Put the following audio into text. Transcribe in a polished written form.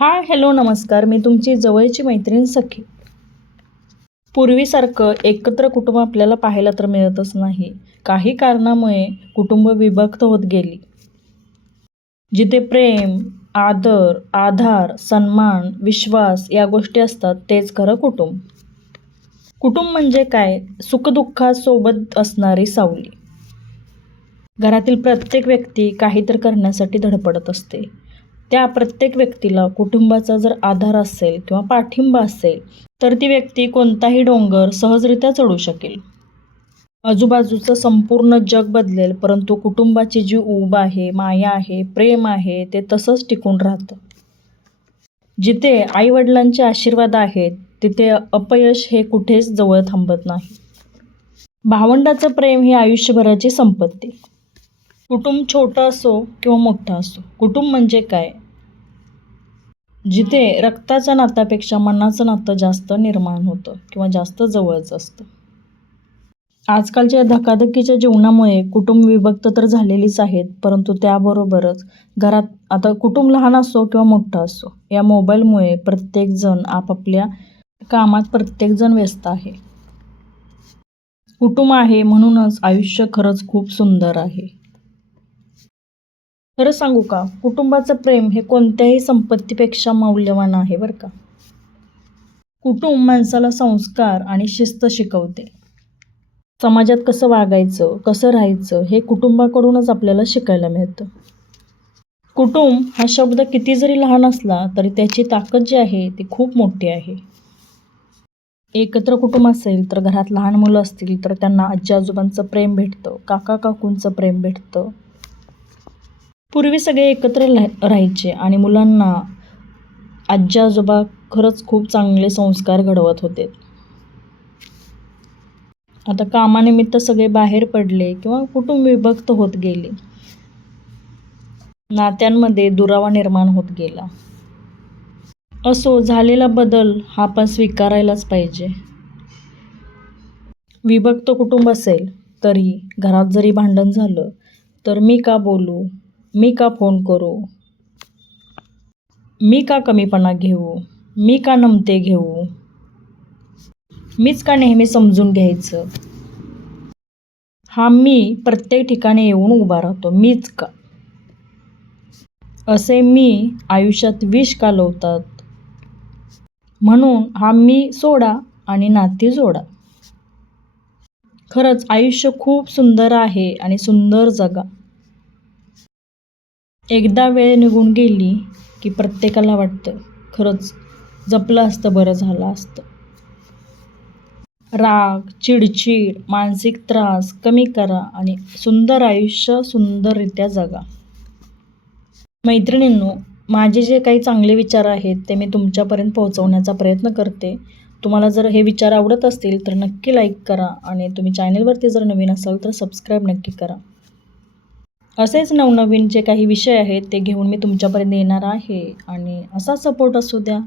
Hi hello नमस्कार. मी तुमची जवळची मैत्रीण सखी. पूर्वीसारखं एकत्र कुटुंब आपल्याला पाहायला तर मिळतच नाही. काही कारणामुळे कुटुंब विभक्त होत गेली. जिथे प्रेम, आदर, आधार, सन्मान, विश्वास या गोष्टी असतात तेच खरं कुटुंब. कुटुंब म्हणजे काय? सुखदुःखात सोबत असणारी सावली. घरातील प्रत्येक व्यक्ती काहीतरी करण्यासाठी धडपडत असते. त्या प्रत्येक व्यक्तीला कुटुंबाचा जर आधार असेल किंवा पाठिंबा असेल तर ती व्यक्ती कोणताही डोंगर सहजरित्या चढू शकेल. आजूबाजूचं संपूर्ण जग बदलेल, परंतु कुटुंबाची जी ऊब आहे, माया आहे, प्रेम आहे ते तसंच टिकून राहतं. जिथे आईवडिलांचे आशीर्वाद आहेत तिथे अपयश हे कुठेच जवळ थांबत नाही. भावंडाचं प्रेम ही आयुष्यभराची संपत्ती. कुटुंब छोटं असो किंवा मोठं असो, कुटुंब म्हणजे काय? जिथे रक्ताच्या नात्यापेक्षा मनाचं नातं जास्त निर्माण होतं किंवा जास्त जवळचं असतं. आजकालच्या धकाधकीच्या जीवनामुळे कुटुंब विभक्त तर झालेलीच आहेत, परंतु त्याबरोबरच घरात आता कुटुंब लहान असो किंवा मोठं असो, या मोबाईलमुळे प्रत्येकजण आपापल्या कामात प्रत्येकजण व्यस्त आहे. कुटुंब आहे म्हणूनच आयुष्य खरंच खूप सुंदर आहे. खरं सांगू का, कुटुंबाचं प्रेम हे कोणत्याही संपत्तीपेक्षा मौल्यवान आहे बरं का. कुटुंब माणसाला संस्कार आणि शिस्त शिकवते. समाजात कसं वागायचं, कसं राहायचं हे कुटुंबाकडूनच आपल्याला शिकायला मिळतं. कुटुंब हा शब्द किती जरी लहान असला तरी त्याची ताकद जी आहे ती खूप मोठी आहे. एकत्र कुटुंब असेल तर घरात लहान मुलं असतील तर त्यांना आजी आजोबांचं प्रेम भेटतं, काका काकूंचं प्रेम भेटतं. पूर्वी सगळे एकत्र राहायचे आणि मुलांना आजी आजोबा खरंच खूप चांगले संस्कार घडवत होते. आता कामानिमित्त सगळे बाहेर पडले किंवा कुटुंब विभक्त होत गेले. नात्यांमध्ये दुरावा निर्माण होत गेला. असो, झालेला बदल हा आपण स्वीकारायलाच पाहिजे. विभक्त कुटुंब असेल तरी घरात जरी भांडण झालं तर मी का बोलू, मी का फोन करू, मी का कमीपणा घेऊ, मी का नमते घेऊ, मीच का नेहमी समजून घ्यायचं, हा मी प्रत्येक ठिकाणी येऊन उभा राहतो, मीच का, असे मी आयुष्यात विष कालवतात. म्हणून हा मी सोडा आणि नाती जोडा. खरंच आयुष्य खूप सुंदर आहे आणि सुंदर जगा. एकदा वेळ निघून गेली की प्रत्येकाला वाटतं खरंच जपलं असतं बरं झालं असतं. राग, चिडचिड, मानसिक त्रास कमी करा आणि सुंदर आयुष्य सुंदररित्या जगा. मैत्रिणींनो, माझे जे काही चांगले विचार आहेत ते मी तुमच्यापर्यंत पोहोचवण्याचा प्रयत्न करते. तुम्हाला जर हे विचार आवडत असतील तर नक्की लाईक करा आणि तुम्ही चॅनलवरती जर नवीन असाल तर सबस्क्राईब नक्की करा. असेच नवनवीन जे काही विषय आहेत ते घेऊन मी तुमच्यापर्यंत येणार आहे आणि असा सपोर्ट असू द्या.